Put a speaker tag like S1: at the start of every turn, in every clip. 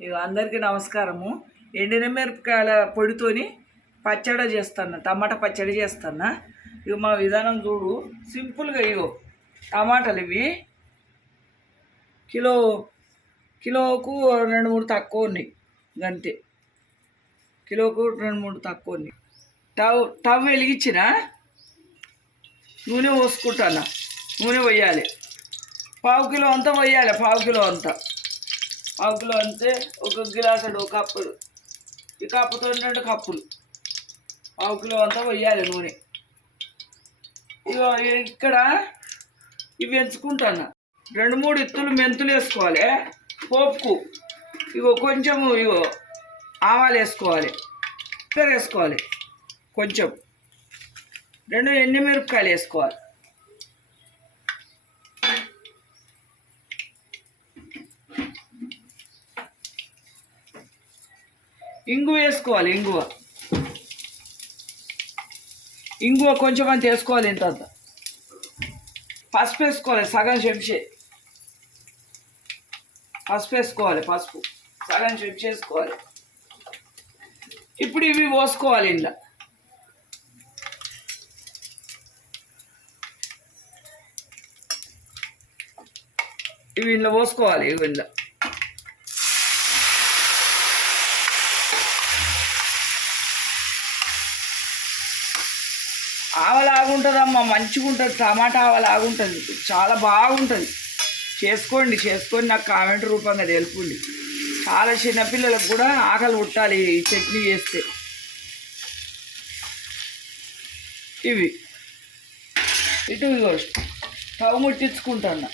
S1: అందరికీ నమస్కారము. ఎండిన మిరపకాయల పొడితోని పచ్చడి చేస్తాను టమాటా పచ్చడి చేస్తాను ఇవి మా విధానం చూడు సింపుల్గా ఇగో టమాటాలు ఇవి కిలో కిలోకు రెండు మూడు తక్కువ ఉన్నాయి అంతే కిలోకు రెండు మూడు తక్కువ ఉన్నాయి. టవ్ టవ్ వెలిగించిన నూనె పోసుకుంటాను నూనె పోయాలి. పావు కిలో అంతా పోయాలి పావు కిలో అంతా. పావు అంతే ఒక గిలాసుడు ఒక కప్పులు ఈ కప్పుతో రెండు కప్పులు. పావు కిలో అంతా పోయాలి నూనె. ఇగో ఇక్కడ ఇవి ఎంచుకుంటాను. రెండు మూడు ఇత్తులు మెంతులు వేసుకోవాలి పోపుకు. ఇగో కొంచెము ఇగో ఆవాలు వేసుకోవాలి చక్కెర వేసుకోవాలి కొంచెం. రెండు ఎండుమిరపకాయలు వేసుకోవాలి. ఇంగు వేసుకోవాలి ఇంగువ. ఇంగువ కొంచెం అంత వేసుకోవాలి ఇంత పసుపు వేసుకోవాలి సగం చెంచే. పసుపు వేసుకోవాలి పసుపు. సగం చెంచేసుకోవాలి ఇప్పుడు ఇవి పోసుకోవాలి ఇంట్లో ఇవి ఇంట్లో పోసుకోవాలి ఇవి ఇంట్లో ఆవలాగుంటుందమ్మా మంచిగా ఉంటుంది టమాటా ఆవలాగుంటుంది చాలా బాగుంటుంది. చేసుకోండి చేసుకొని నాకు కామెంట్ రూపంగా తెలుపండి. చాలా చిన్నపిల్లలకు కూడా ఆకలి పుట్టాలి ఈ చట్నీ చేస్తే. ఇవి. ఇటు ఇగో స్టవ్ ముట్టించుకుంటున్నా.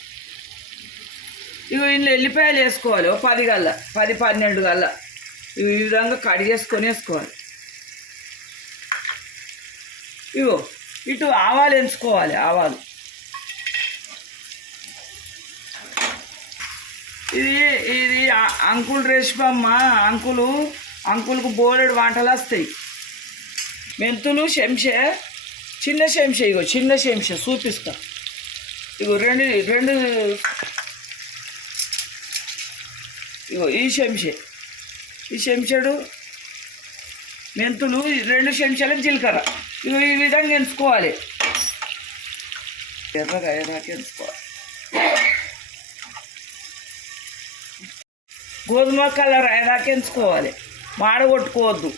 S1: ఇగో ఇందులో ఎల్లిపాయలు వేసుకోవాలి ఓ పది గల్లా పది పన్నెండు గల్లా. ఈ విధంగా కడిగేసుకొని వేసుకోవాలి ఇగో ఇటు ఆవాలు ఎంచుకోవాలి ఆవాలు. ఇది ఇది అంకుల్ రేష్మమ్మ అంకులు అంకుల్కు బోలెడు వంటలు వస్తాయి. మెంతులు శంషే చిన్న శంషే ఇగో చిన్న శంషే చూపిస్తా. ఇగో రెండు రెండు ఇగో ఈ శంషే. ఈ శంషడు మెంతులు ఈ రెండు చెంచాలకు జీలకర్ర. ఇవి ఈ విధంగా ఎంచుకోవాలి. ఎర్రగా ఎర్రగా ఎంచుకోవాలి. గోధుమ కలర్ అయ్యేదాకా ఎంచుకోవాలి. మాడగొట్టుకోవద్దు.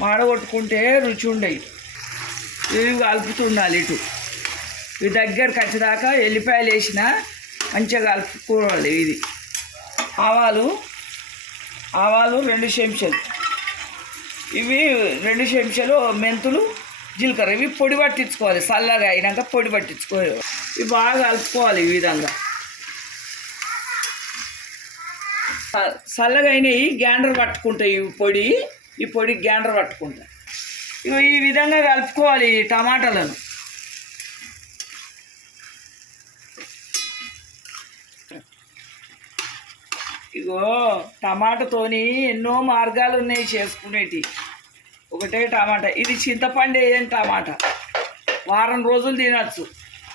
S1: మాడగొట్టుకుంటే రుచి ఉండవు ఇవి కలుపుతుండాలి ఇటు. ఇవి దగ్గరకు వచ్చేదాకా ఎల్లిపాయలు వేసిన మంచిగా కలుపుకోవాలి ఇది. ఆవాలు ఆవాలు రెండు చెంచాలు. ఇవి రెండు చెంచాలు మెంతులు జీలకర్ర. ఇవి పొడి పట్టించుకోవాలి. చల్లగా అయినాక పొడి పట్టించుకోవాలి ఇవి బాగా కలుపుకోవాలి ఈ విధంగా. చల్లగా అయినాయి గ్యాండర్ పట్టుకుంటాయి ఈ పొడి. ఈ పొడి గ్యాండర్ పట్టుకుంటాయి ఇవి ఈ విధంగా కలుపుకోవాలి టమాటాలను. ఇగో టమాటాతోని ఎన్నో మార్గాలు ఉన్నాయి చేసుకునేటి. ఒకటే టమాటా. ఇది చింతపండు వేయని టమాటా? వారం రోజులు తినచ్చు.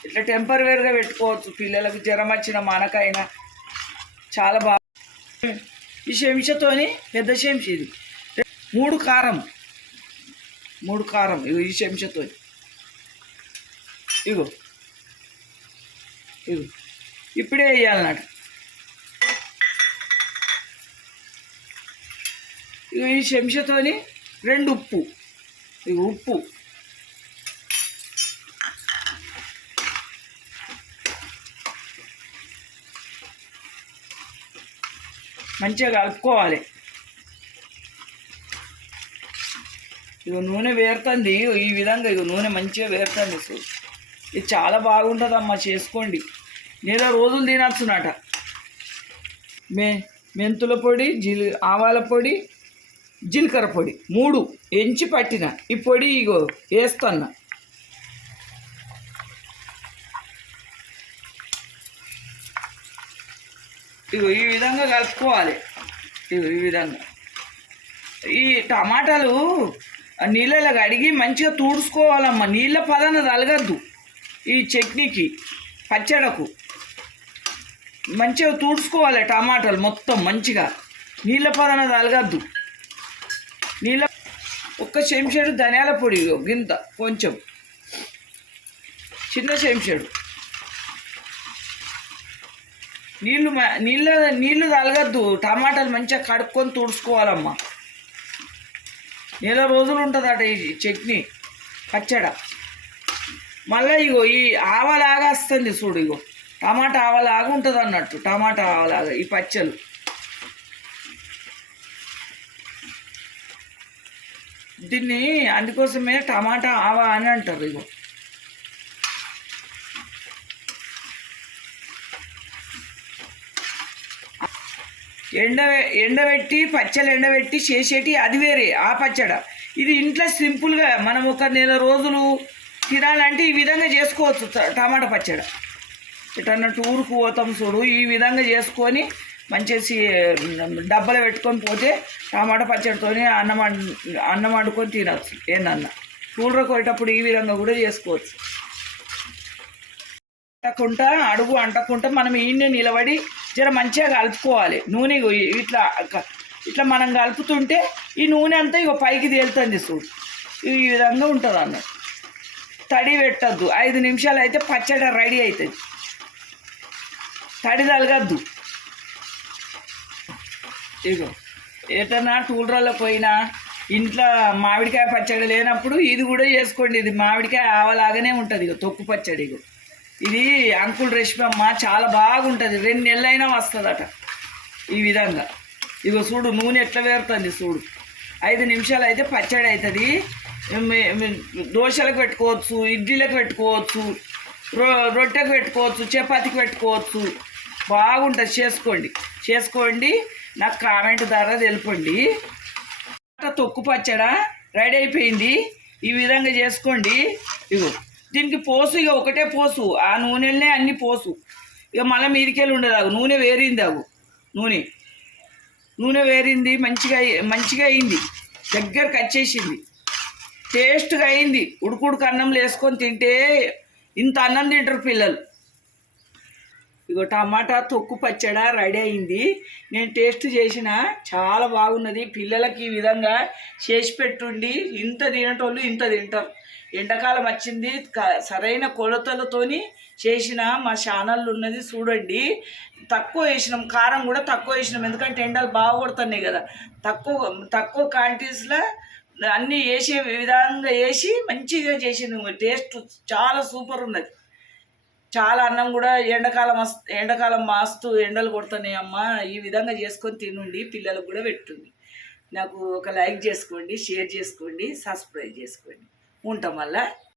S1: ఇట్లా టెంపరీగా పెట్టుకోవచ్చు. పిల్లలకు జ్వరం వచ్చిన మనకైనా. చాలా బాగా ఈ చెంచతోని పెద్ద చెంచా ఇది. మూడు కారం. మూడు కారం. ఇగో ఈ చెంచతో ఇగో. ఇగో. ఇప్పుడే వేయాలన్నట్టు ఈ చెంచాతోని రెండు ఉప్పు. ఇగో ఉప్పు. మంచిగా కలుపుకోవాలి. ఇక నూనె వేరుతుంది. ఈ విధంగా ఇక నూనె మంచిగా వేరుతుంది సో ఇది చాలా బాగుంటుందమ్మా చేసుకోండి. నేను రోజులు తినచ్చునట మే మెంతుల పొడి జీల ఆవాల పొడి జీలకర్ర పొడి మూడు ఎంచి పట్టిన ఈ పొడి ఇగో వేస్తున్నా. ఇగో ఈ విధంగా కలుపుకోవాలి. ఇగో ఈ విధంగా. ఈ టమాటాలు నీళ్ళలో కడిగి మంచిగా తుడుచుకోవాలమ్మా. నీళ్ళ పదన తలగద్దు ఈ చట్నీకి పచ్చడకు. మంచిగా తుడుచుకోవాలి టమాటాలు మొత్తం మంచిగా. నీళ్ళ పదన తలగద్దు. నీళ్ళ ఒక్క చెంచాడు ధనియాల పొడి ఇగో గింత కొంచెం. చిన్న చెంచాడు. నీళ్ళు నీళ్ళ నీళ్ళు తలగద్దు టమాటాలు మంచిగా కడుక్కొని తుడుచుకోవాలమ్మా. నెల రోజులు ఉంటుందట ఈ చట్నీ పచ్చడ. మళ్ళీ ఇగో ఈ ఆవలాగా వస్తుంది చూడు ఇగో. టమాటా ఆవలాగా ఉంటుంది అన్నట్టు టమాటా ఆవలాగా ఈ పచ్చలు దీన్ని అందుకోసమే టమాటా ఆవా అని అంటారు ఇగో. ఎండ ఎండబెట్టి పచ్చలు ఎండబెట్టి చేసేటి అది వేరే ఆ పచ్చడ. ఇది ఇంట్లో సింపుల్గా మనం ఒక నెల రోజులు తినాలంటే ఈ విధంగా చేసుకోవచ్చు టమాటా పచ్చడ. ఎటన్నా టూర్కు పోతాం చూడు ఈ విధంగా చేసుకొని మంచిగా డబ్బలు పెట్టుకొని పోతే టమాటా పచ్చడితోని అన్నం వండు- అన్నం వండుకొని తినచ్చు. ఏందన్నా? టూర్లకు పోయేటప్పుడు ఈ విధంగా కూడా చేసుకోవచ్చు. అంటకుండా అడుగు అంటకుండా మనం ఈయన నిలబడి జర మంచిగా కలుపుకోవాలి. నూనె ఇట్లా ఇట్లా మనం కలుపుతుంటే ఈ నూనె అంతా ఇగో పైకి తేలుతుంది చూడు. ఈ విధంగా ఉంటుంది అన్న తడి పెట్టద్దు. ఐదు నిమిషాలు అయితే పచ్చడి రెడీ అవుతుంది తడి తలగద్దు. ఇగో ఎటన్నా టూలర్లో పోయినా ఇంట్లో మామిడికాయ పచ్చడి లేనప్పుడు ఇది కూడా చేసుకోండి ఇది మామిడికాయ ఆవలాగానే ఉంటుంది ఇక తొక్కు పచ్చడి ఇగో. ఇది అంకుల్ రెసిపీ అమ్మ చాలా బాగుంటుంది రెండు నెలలైనా వస్తుందట ఈ విధంగా. ఇగో చూడు నూనె ఎట్లా వేరుతుంది చూడు. ఐదు నిమిషాలు అయితే పచ్చడి అవుతుంది దోశలకు పెట్టుకోవచ్చు ఇడ్లీలకు పెట్టుకోవచ్చు రొ రొట్టెకు పెట్టుకోవచ్చు చపాతీకి పెట్టుకోవచ్చు. బాగుంటుంది చేసుకోండి. చేసుకోండి. నాకు కామెంట్ ద్వారా తెలుపండి. తొక్కు పచ్చడ రెడీ అయిపోయింది. ఈ విధంగా చేసుకోండి. ఇగో దీనికి పోసు ఇక ఒకటే పోసు. ఆ నూనెలనే అన్ని పోసు. ఇక మళ్ళీ మీదికెళ్ళి ఉండదు నూనె వేరింది అవు నూనె. నూనె వేరింది మంచిగా మంచిగా అయింది. దగ్గరకు వచ్చేసింది. టేస్ట్గా అయింది. ఉడుకుడుకు అన్నంలో వేసుకొని తింటే ఇంత అన్నం తింటారు పిల్లలు. ఇగో టమాటా తొక్కు పచ్చడా రెడీ అయింది. నేను టేస్ట్ చేసిన చాలా బాగున్నది. పిల్లలకి ఈ విధంగా చేసి పెట్టుండి ఇంత తినేటోళ్ళు ఇంత తింటారు. ఎండాకాలం వచ్చింది సరైన కొలతలతోని చేసిన మా ఛానల్ ఉన్నది చూడండి. తక్కువ వేసినాం కారం కూడా తక్కువ వేసినాం. ఎందుకంటే ఎండలు బాగా కొడుతున్నాయి కదా. తక్కువ తక్కువ క్వాంటిటీస్లో అన్నీ వేసే విధంగా వేసి మంచిగా చేసింది. టేస్ట్ చాలా సూపర్ ఉన్నది. చాలా అన్నం కూడా ఎండాకాలం మస్తు ఎండాకాలం మాస్తూ ఎండలు కొడుతున్నాయి అమ్మ. ఈ విధంగా చేసుకొని తినండి. పిల్లలకు కూడా పెట్టుంది. నాకు ఒక లైక్ చేసుకోండి షేర్ చేసుకోండి సబ్స్క్రైబ్ చేసుకోండి. ఉంటాం మళ్ళీ.